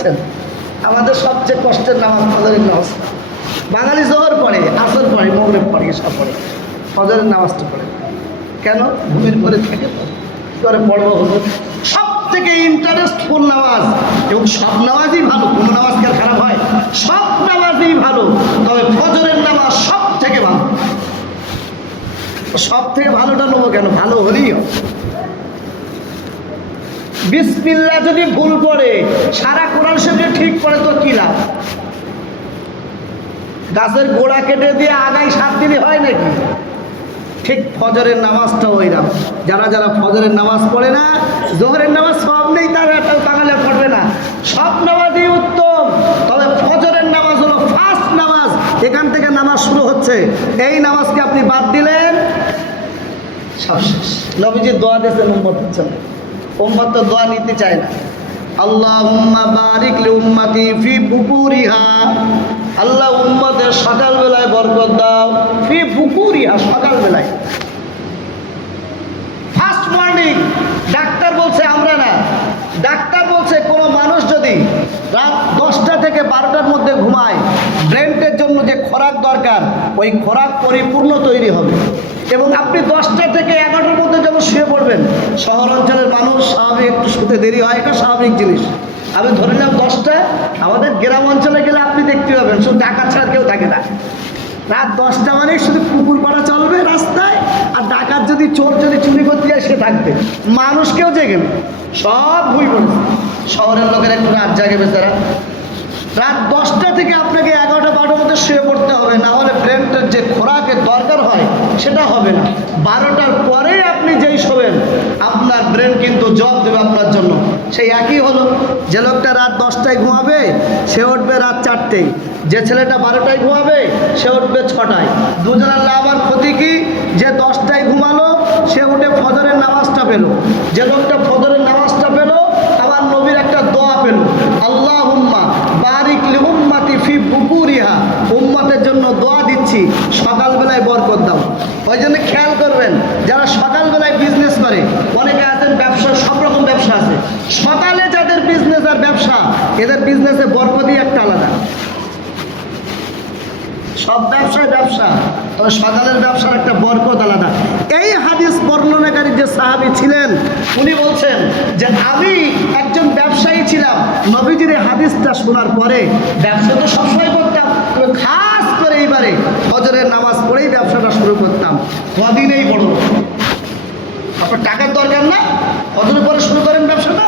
পাচ্ছেন আমাদের সবচেয়ে কষ্টের নামাজ ফজরের নামাজ। বাঙালি জোহর পড়ে, আসর পড়ে, মগরেব পড়ে সব পড়ে। ফজরের নামাজটা পড়ে। কেন? ঘুমের পরে থাকে করে পড়ব হলো সব থেকে ইন্টারেস্টফুল নামাজ, এবং সব নামাজই ভালো, কোনো নামাজ কি খারাপ হয়? সব নামাজই ভালো, তবে ফজরের নামাজ সব থেকে ভালো। সব থেকে ভালোটা নেব কেন? ভালো হলেই হবে। বিসমিল্লা যদি ভুল পড়ে সারা কোরআন শরীফে ঠিক পড়ে তো কি লাভ? গাছের গোড়া কেটে দিয়ে আগাই সাত দিনই হয় নাকি? ঠিক ফজরের নামাজটা ওইরাম যারা যারা ফজরের নামাজ পড়ে না, জোহরের নামাজ সব নেই, তারা বাঙালি পড়বে না। সব নামাজই উত্তম। তবে ফজরের নামাজ হলো ফার্স্ট নামাজ। এখান থেকে নামাজ শুরু হচ্ছে। এই নামাজকে আপনি বাদ দিলেন, সব শেষ। নবীজি দোয়া দিয়েছেন, উম্মত হচ্ছে না উম্মত তো দোয়া নিতে চায় না। আল্লাহুম্মা বারিক লি উম্মতি ফি বুকুরিহা আল্লাহ উম্মতের সকালবেলায় বরকত দাও, ফি বুকুরিহা সকালবেলায়। ফার্স্ট মর্নিং ডাক্তার বলছে, আমরা না। ডাক্তার বলছে, কোনো মানুষ যদি রাত দশটা থেকে বারোটার মধ্যে ঘুমায় যে খোরাক দরকার, ওই খোরাক পরিপূর্ণ তৈরি হবে। এবং আপনি দশটা থেকে এগারোটার মধ্যে যখন শুয়ে পড়বেন। শহর অঞ্চলের মানুষ স্বাভাবিক একটু শুতে দেরি হয়, এটা স্বাভাবিক জিনিস। আমি ধরে নিলাম দশটা, আমাদের গ্রাম অঞ্চলে গেলে আপনি দেখতে পাবেন, শুধু ডাকাত ছাড়া কেউ থাকে না। রাত দশটা মানে শুধু কুকুর পাড়া চলবে রাস্তায়, আর ডাকাত যদি চোর যদি চুরি করতে যায়, সে থাকবে। মানুষ কেউ জেগে সব ভুই পড়েছে শহরের লোকের একটু রাত জাগে বেচারা। রাত দশটা মধ্যে শুয়ে পড়তে হবে, না হলে ব্রেনটার যে খোরাকের দরকার হয়, সেটা হবে না। বারোটার পরেই আপনি যেই শোবেন, আপনার ব্রেন কিন্তু জব দেবে আপনার জন্য। সেই একই হলো, যে লোকটা রাত দশটায় ঘুমাবে, সে উঠবে রাত চারটেই যে ছেলেটা বারোটায় ঘুমাবে, সে উঠবে ছটায়। দুজনের আর ক্ষতি কি? যে দশটায় ঘুমালো, সে উঠে ফজরের নামাজটা পেল। যে লোকটা ফজরের নামাজটা পেল আমার নবীর একটা দোয়া পেল সকালবেলায় বরকত দাও। ওই জন্য খেয়াল করবেন, যারা সকালবেলায় বিজনেস করে, অনেকে আছেন ব্যবসা সব রকম ব্যবসা আছে। সকালে যাদের বিজনেস আর ব্যবসা, এদের বিজনেসে বরকতই একটা আলাদা। সব ব্যবসায় ব্যবসা, তবে সকালের ব্যবসার একটা বরকত আলাদা। এই হাদিস বর্ণনাকারী যে সাহাবি ছিলেন, উনি বলছেন যে, আমি একজন ব্যবসায়ী ছিলাম নবীজির হাদিসটা শোনার পরে ব্যবসা তো সবসময় করতাম। খাস করে এইবারে হজরের নামাজ পড়েই ব্যবসাটা শুরু করতাম। কদিনেই বড় আপনার টাকার দরকার না। হজরের পরে শুরু করেন ব্যবসাটা।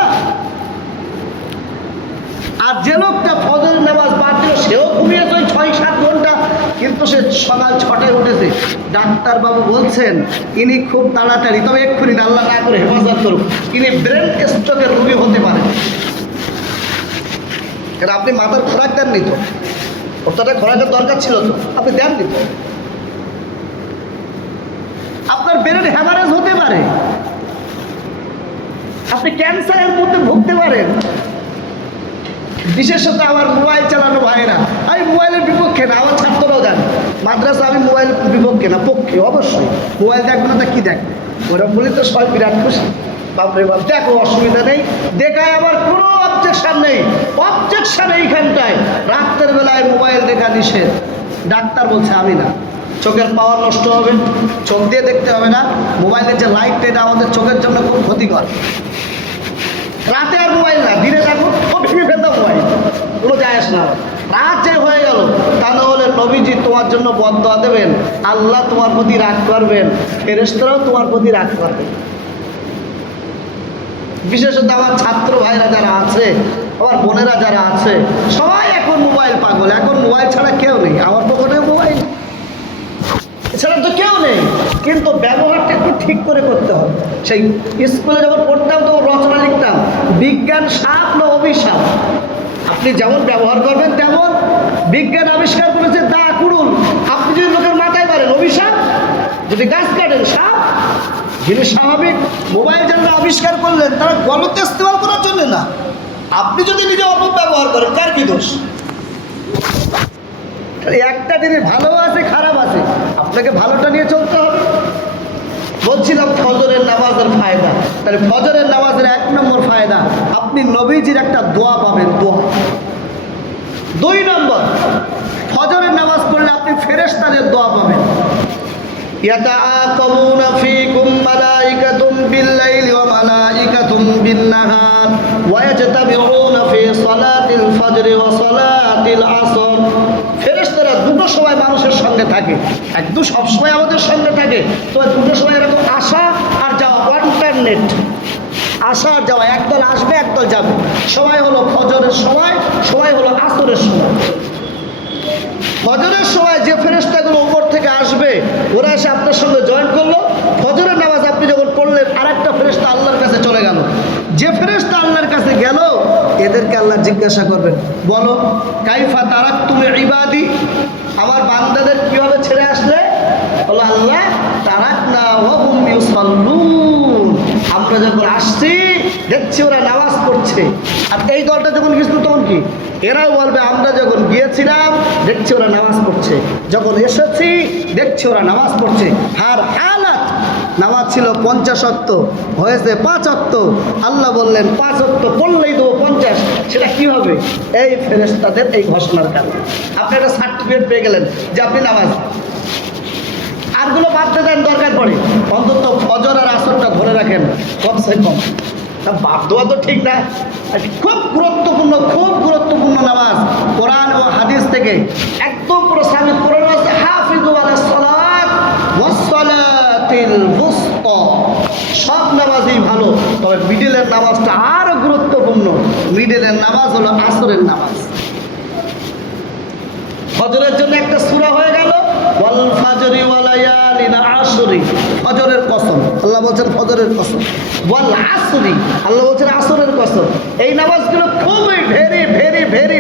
আর যে লোকটা ফজর নামাজ বাদ দিল, সেও ঘুমিয়েছে ওই ছয়, সাত ঘণ্টা। কিন্তু সে সকাল ছটায় উঠেছে। ডাক্তারবাবু বলছেন, ইনি খুব তাড়াতাড়ি, তবে এক্ষুনি আল্লাহ না করে হেফাজত করুক। ইনি ব্রেন স্ট্রোকের রোগী হতে পারেন। কারণ আপনি মাথার খোরাক দেননি তো? কতটা খোরাকের দরকার ছিল তো। আপনি দেননি তো? আপনার ব্রেন হ্যামারেজ হতে পারে। আপনি ক্যান্সারের মধ্যে ভুগতে পারেন। বিশেষত আমার মোবাইল চালানো ভাইরা আমি মোবাইলের বিপক্ষে না, আমার ছাত্ররাও জানে। মাদ্রাসা আমি মোবাইল বিপক্ষে না, পক্ষে, অবশ্যই। মোবাইল দেখবে না, তা কী দেখবে? ওরা বলি তো সবাই বিরাট খুশি। বাপরে বাপ, দেখো, অসুবিধা নেই। দেখায় আমার কোনো অবজেকশন নেই অবজেকশন এইখানটায় রাত্রের বেলায় মোবাইল দেখা নিষেধ। ডাক্তার বলছে, আমি না। চোখের পাওয়ার নষ্ট হবে, চোখ দিয়ে দেখতে হবে না। মোবাইলের যে লাইটটা এটা আমাদের চোখের জন্য খুব ক্ষতিকর। রাতে আর মোবাইল না, দিনে দেখো ভেঙে ফেলতাম মোবাইল কোনো যায় না। রাত যে হয়ে গেল, তা না হলে নবীজি তোমার জন্য বদয়া দেবেন। আল্লাহ তোমার প্রতি রাগ করবেন। ফেরেস্তরাও তোমার প্রতি রাগ করবেন বিশেষত আমার ছাত্র ভাইরা যারা আছে, আমার বোনেরা যারা আছে, সবাই এখন মোবাইল পাগল। এখন মোবাইল ছাড়া কেউ নেই। আমার পকেটে মোবাইল এছাড়া তো কেউ নেই। কিন্তু ব্যবহারটা একটু ঠিক করে করতে হবে। সেই স্কুলে যখন পড়তাম, তখন রচনা লিখতাম, বিজ্ঞান সাপ না অভিশাপ? আপনি যেমন ব্যবহার করবেন, তেমন বিজ্ঞান আবিষ্কার করেছে দা করুন আপনি যদি লোকের মাথায় পারেন অভিশাপ? যদি গাছ কাটেন, সাপ? যিনি স্বাভাবিক। মোবাইল যারা আবিষ্কার করলেন, তারা গলত ইস্তেমাল করার জন্য না। আপনি যদি নিজে অপব্যবহার করেন, কার কি দোষ? একটা জিনিস ভালো আছে, খারাপ আছে, আপনাকে ভালোটা নিয়ে চলতে হবে। বলছিলাম ফজরের নামাজের ফায়দা। তাহলে ফজরের নামাজের এক নম্বর ফায়দা, আপনি নবীজির একটা দোয়া পাবেন, দোয়া। দুই নম্বর, ফজরের নামাজ পড়লে আপনি ফেরেশতাদের দোয়া পাবেন। يتعاقبون فيكم ملائكة بالليل وملائكة بالنهار ويجتمعون في صلاة الفجر وصلاة العصر ফেরেশতারা দুটো সময় মানুষের সঙ্গে থাকে একদম সবসময় আমাদের সঙ্গে থাকে তো দুটো সময় এরকম আসা আর যাওয়া অল্টারনেট আসা আর যাওয়া একদল আসবে একদল যাবে সময় হলো ফজরের সময় সময় হলো আসরের সময় ফজরের সময় যে ফেরেস্তাগুলো উপর থেকে আসবে, ওরা এসে আপনার সঙ্গে জয়েন করল। ফজরের নামাজ আপনি যখন পড়লেন আর একটা ফেরেস্তা আল্লাহর কাছে চলে গেল। যে ফেরেস্তা আল্লাহর কাছে গেল, এদেরকে আল্লাহ জিজ্ঞাসা করবেন, বলো, কাইফা তারাক তুমি ইবাদি? আমার বান্দাদের কীভাবে ছেড়ে আসলে? বলো, আল্লাহ তারাক না আমরা যখন আসছি দেখছি ওরা নামাজ পড়ছে। আর এই দলটা যখন গেছিল তখন কি? এরাও বলবে, আমরা যখন গিয়েছিলাম, দেখছি ওরা নামাজ পড়ছে। যখন এসেছি, দেখছি ওরা নামাজ পড়ছে। আর হালাত নামাজ ছিল পঞ্চাশ অক্ত, হয়েছে পাঁচ অক্ত। আল্লাহ বললেন, পাঁচ অক্ত পড়লেই দেবো পঞ্চাশ, সেটা কি হবে? এই ফেরেস্তাদের এই ঘোষণার কারণে। আপনি একটা সার্টিফিকেট পেয়ে গেলেন যে আপনি নামাজ। আরগুলো বাদ দেন দরকার পড়ে। অন্তত ফজর আর আসরটা ধরে রাখেন কম কমসে কম। বাদ দেওয়া তো ঠিক না। খুব গুরুত্বপূর্ণ খুব গুরুত্বপূর্ণ নামাজ কোরআন ও হাদিস থেকে। একদম পুরো সামনে কোরআন সব নামাজই ভালো, তবে মিডিলের নামাজটা আরও গুরুত্বপূর্ণ। মিডিলের নামাজ হলো আসরের নামাজ। ফজরের জন্য একটা সূরা হয়ে ওয়াল ফাজরি ওয়া লায়ালিন আশরি ফজরের কসম। আল্লাহ আল্লাহ বলছেন আসরের কসম। এই নামাজগুলো খুবই ভেরি ভেরি ভেরি